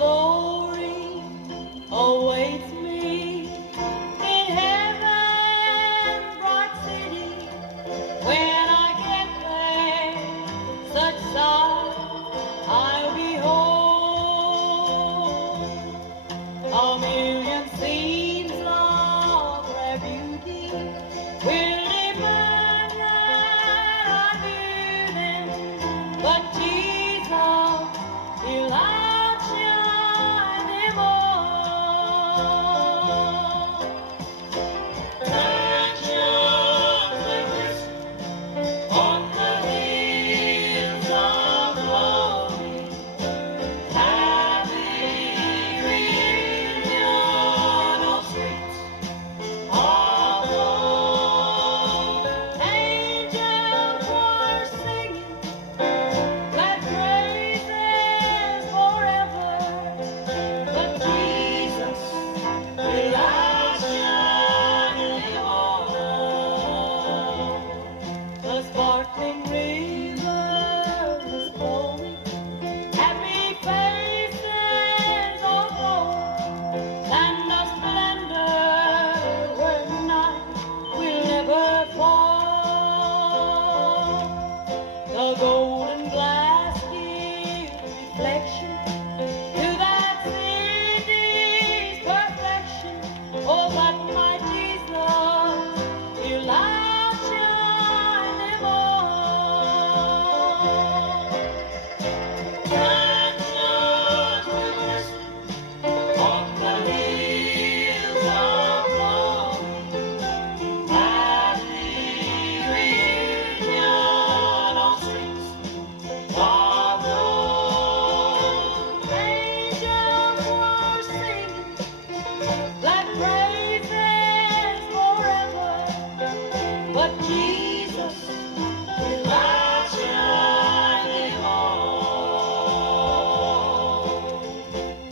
glory awaits me in heaven's bright city. When I get there, such sight I'll behold. A million scenes of rare beauty will demand that I view them, but Jesus, He'll outshine them all. Mansions will glisten on the hills of glory. Happy reunion on streets of gold. Angel choirs singing glad praises forever. But Jesus will outshine them all. The sparkling river is flowing, happy faces all glowing, land of splendor where night will never fall. The golden glass gives reflection to that city's perfection. Oh, but my Jesus, He'll outshine them all. Mansions will glisten on the hills of glory. Happy reunion on streets of gold. Angel choirs singing glad praises forever. But Jesus will outshine them all.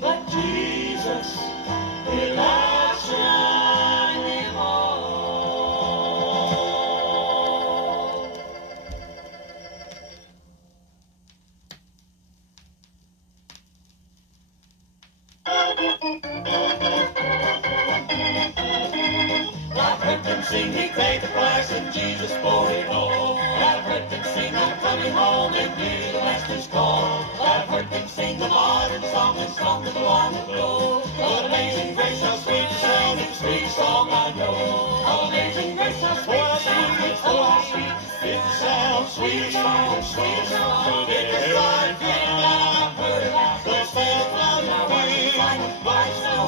But Jesus will outshine them all. I've heard them sing, He paid the price and Jesus bore it all. I've heard them sing, I'm coming home and hear the Master's call. I've heard them sing the modern song and song that belong to glow. What amazing grace, how sweet the sound, it's sweet song I know. How amazing grace, how sweet the sound, it's oh how sweet is the sound, sweet song, sweet song. It is like I've heard about the sound of the wind.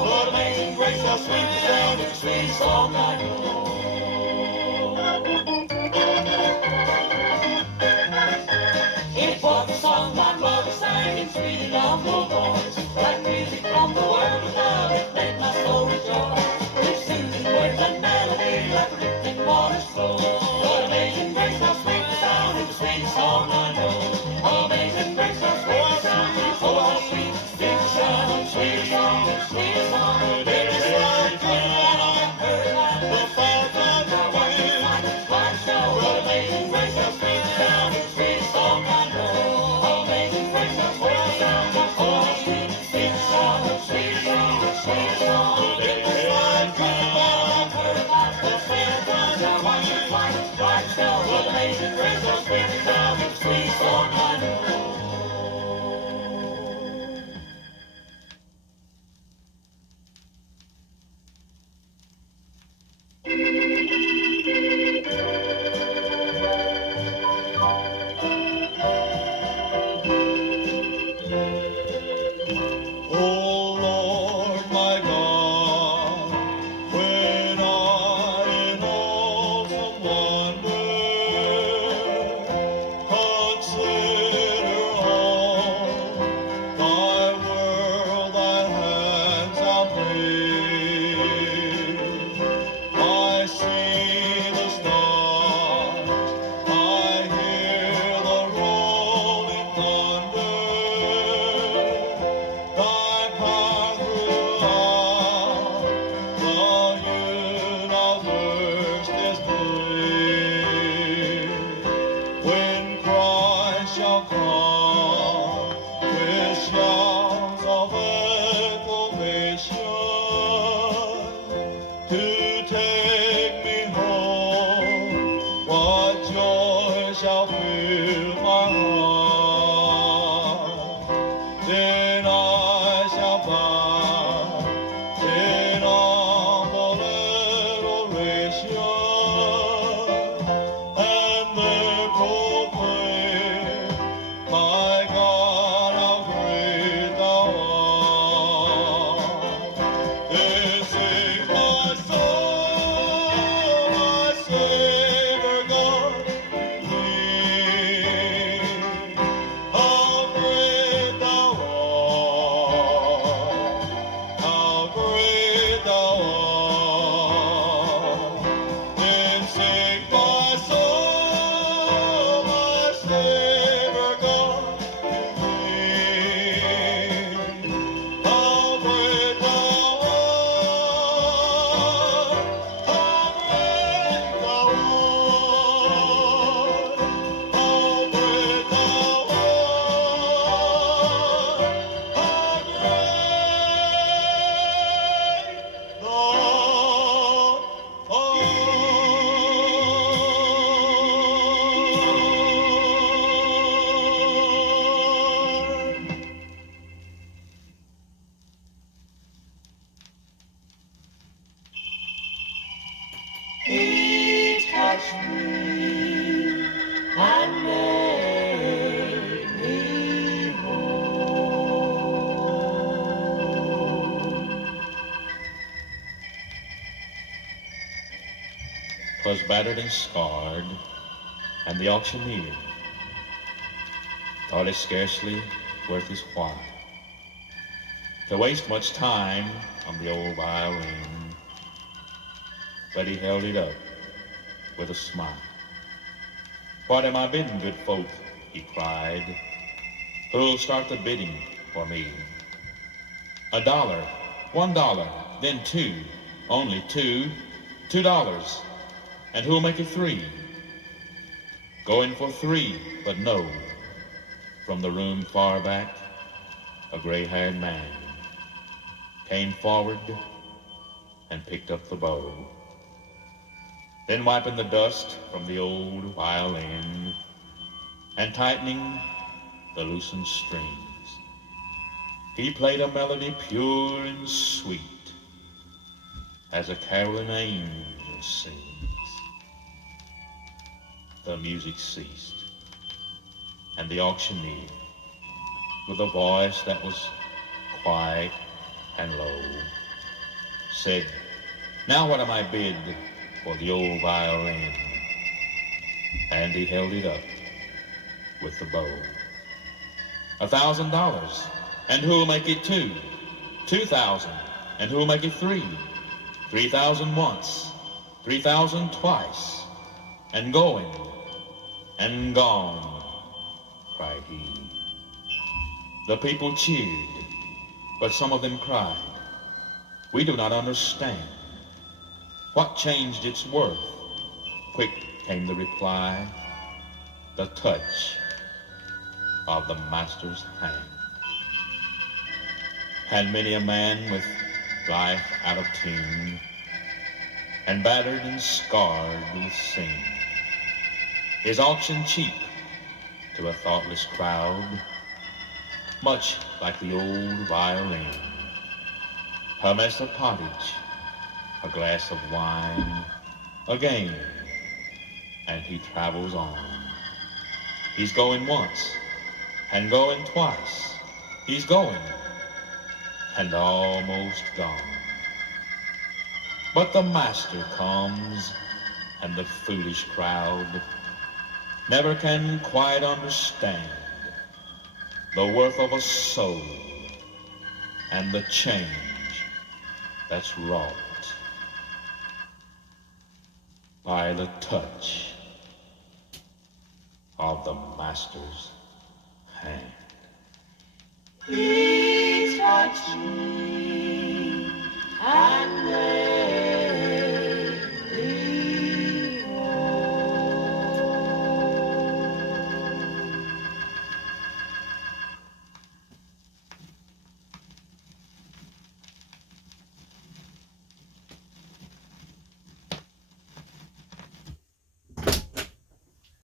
What amazing grace, how sweet the sound, it's sweet song I know. It was a song my mother sang in sweet and humble voice, like music from the world without. It made my soul rejoice. With soothing words and melody, like rippling waters flow. What amazing grace, how sweet the sound, it's the sweetest song I know. Amazing grace, how sweet the sound, oh how sweet is the sound, sweet song, sweet song. It is like when I heard about the sound of the wind. What amazing grace, how sweet the sound, it's the sweetest song I know. Amazing grace, how sweet the sound, oh how sweet is the sound, sweet song, sweet song. It is like when I heard about the sound of the wind. What amazing grace, how sweet the sound, it's the sweetest song I know. Oh Lord my God, when I in awesome wonder consider by in adoration, and there proclaim, my God, how great thou art. Then sings my soul, my Savior God, thee. How great thou art, how great thou art. Then sing my soul, my Savior God, thee. How great thou art, how great thou art, how great thou art, how great thou art. He touched me and made me whole. 'Twas battered and scarred, and the auctioneer thought it scarcely worth his while to waste much time on the old violin, but he held it up with a smile. "What am I bidding, good folk?" he cried. "Who'll start the bidding for me? $1, $1, then two, only two, $2. And who'll make it three?" Going for three, but no. From the room far back, a gray-haired man came forward and picked up the bow. Then wiping the dust from the old violin and tightening the loosened strings, he played a melody pure and sweet as a caroling angel sings. The music ceased, and the auctioneer, with a voice that was quiet and low, said, "Now what am I bid for the old violin?" And he held it up with the bow. $1,000, and who'll make it two? 2,000, and who'll make it three? 3,000 once, 3,000 twice, and going and gone, cried he. The people cheered, but some of them cried, "We do not understand. What changed its worth?" Quick came the reply, "The touch of the master's hand." And many a man with life out of tune and battered and scarred will sing is auctioned cheap to a thoughtless crowd, much like the old violin. A mess of pottage, a glass of wine, a game, and he travels on. He's going once and going twice. He's going and almost gone. But the master comes, and the foolish crowd never can quite understand the worth of a soul and the change that's wrought by the touch of the master's hand. He touched me